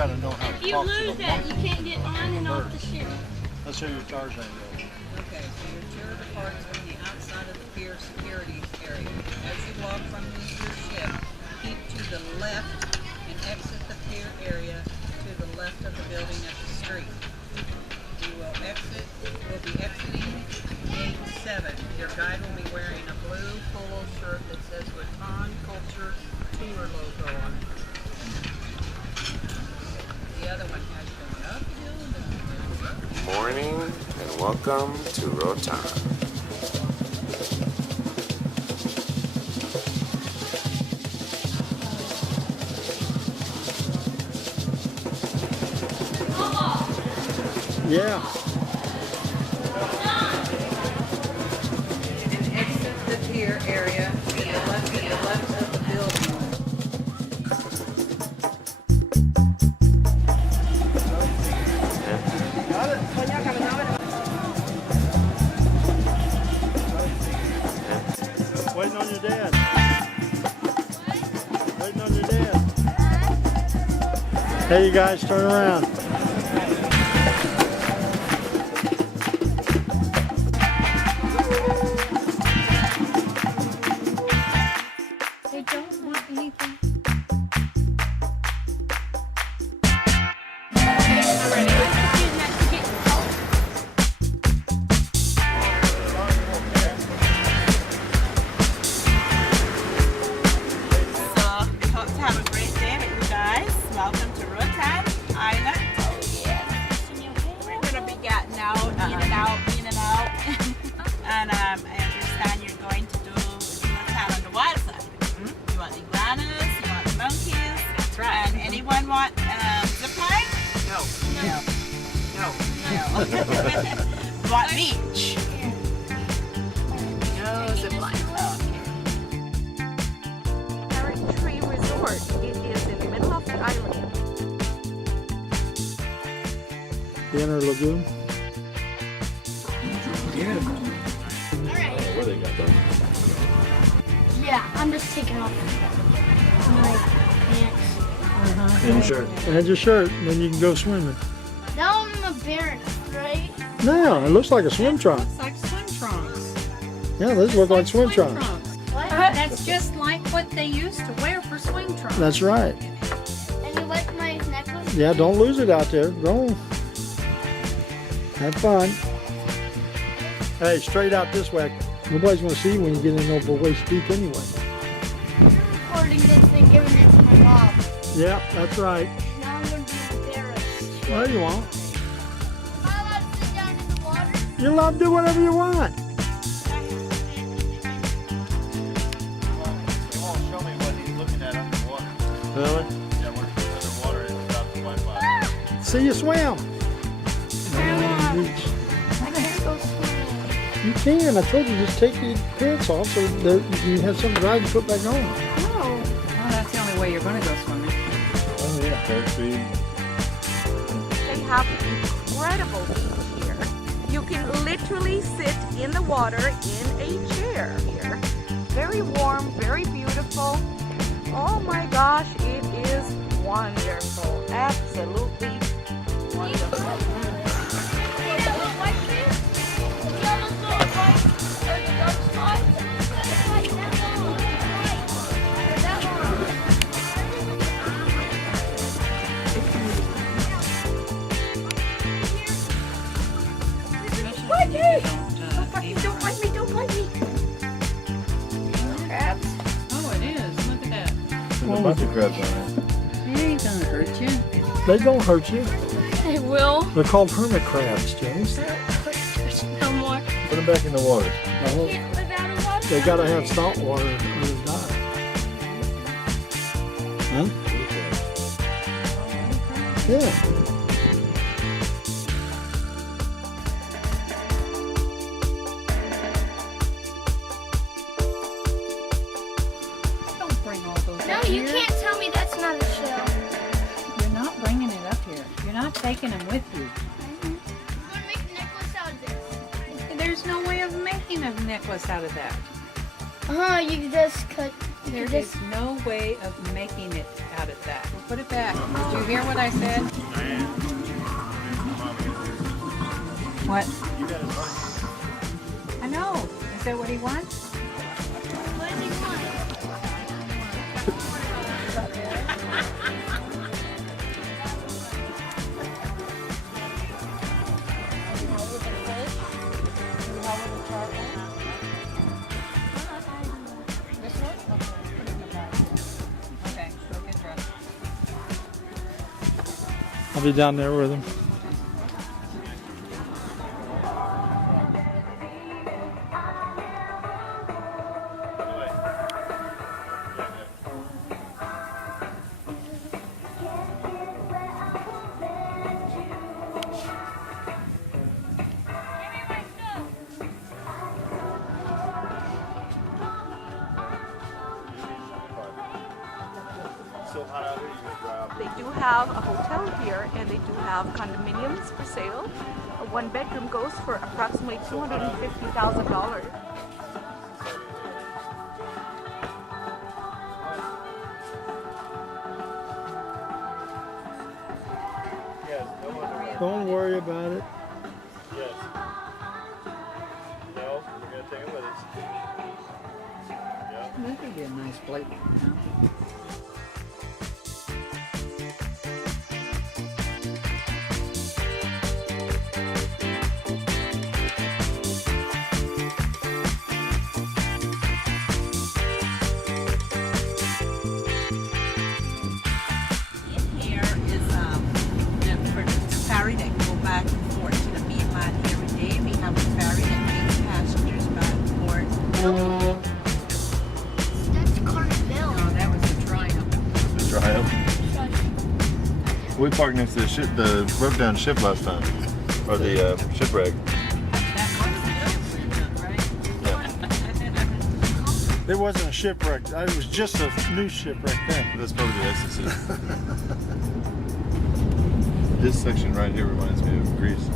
got to know how to If you talk to lose the that, you monkey. can't get on and off the ship. Let's hear your Tarzan go. Okay, so your chair departs from the outside of the pier security area. As you walk from your ship, keep to the left and exit the pier area to the left of the building at the street. You will be exiting gate 7. Your guide will be wearing a blue polo shirt that says Roatan Culture Tour logo on it. The other one has going uphill and downhill. Morning and welcome to Roatan. Yeah. And exit the pier area to the left of the building. Waiting on your dad. Waiting on your dad. Hey, you guys, turn around. They don't want anything. Hope to have a great day with you guys. Welcome to Roatan Island. We're going to be getting out, in and out. And I understand you're going to do Roatan on the wild side. You want the iguanas, you want the monkeys. That's right. And anyone want zip line? No. Want beach? No zip line. Parrot Resort. It is in the middle of the island. The inner lagoon. Where they got those? Yeah, I'm just taking off my pants. And sure. And your shirt, and then you can go swimming. Now I'm embarrassed, right? No, it looks like a swim trunk. Looks like swim trunks. Yeah, those look like swim trunks. What? That's just like what they used to wear for swing trunks. That's right. And you like my necklace? Yeah, don't lose it out there. Go on. Have fun. Hey, straight out this way. Nobody's going to see you when you get in over waist deep anyway. I'm recording this and giving it to my mom. Yeah, that's right. Now I'm going to be embarrassed. Well, you won't. Am I allowed to sit down in the water? You're allowed to do whatever you want. He won't show me what he's looking at underwater. Really? Yeah, when he's underwater, it stops the Wi-Fi. See you swim. Grandma. Beach. I can't go swimming. You can. I told you just take your pants off so that you can have something dry and put back on. No. Oh, that's the only way you're going to go swimming. Oh yeah, very They have incredible beach here. You can literally sit in the water in a chair here. Very warm, very beautiful. Oh my gosh, it is wonderful. Absolutely wonderful. See that little white thing? See all those little white or the dark spots? It's like that long. Or that long. Don't bite me, don't bite me. Crabs. Oh, it is. Look at that. There's a bunch of crabs on it. He ain't going to hurt you. They don't hurt you. They will. They're called hermit crabs, James. No more. Put them back in the water. Can't live out of water. They gotta have salt water or they die. Huh? Yeah. Don't bring all those No, up you here. can't tell me that's not a shell. You're not bringing it up here. You're not taking them with you. I'm gonna make a necklace out of this. There's no way of making a necklace out of that. You just cut There is no way of making it out of that. Put it back. Did you hear what I said? What? I know. Is that what he wants? What does he want? Okay, go get dressed. I'll be down there with him. Give me my stuff. So hot out here, you can drive. They do have a hotel here, and they do have condominiums for sale. A one-bedroom goes for approximately $250,000. Yes, no wonder. Don't worry about it. Yes. No, we're gonna take it with us. Yeah. That could be a nice plate. You know? Here is for the ferry that go back and forth to the mainland every day. We have a ferry that takes passengers back and forth. That's Carnival. Oh, that was the Triumph. The Triumph. We parked next to the broke down ship last time, or the shipwreck. That was the Triumph, right? It wasn't a shipwreck. It was just a new shipwreck then. That's probably the ecstasy. This section right here reminds me of Greece.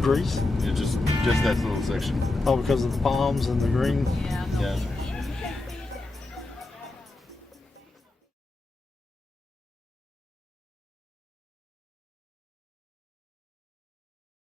Greece? Yeah, just that little section. Oh, because of the palms and the green. Yeah, no, Yeah. yeah.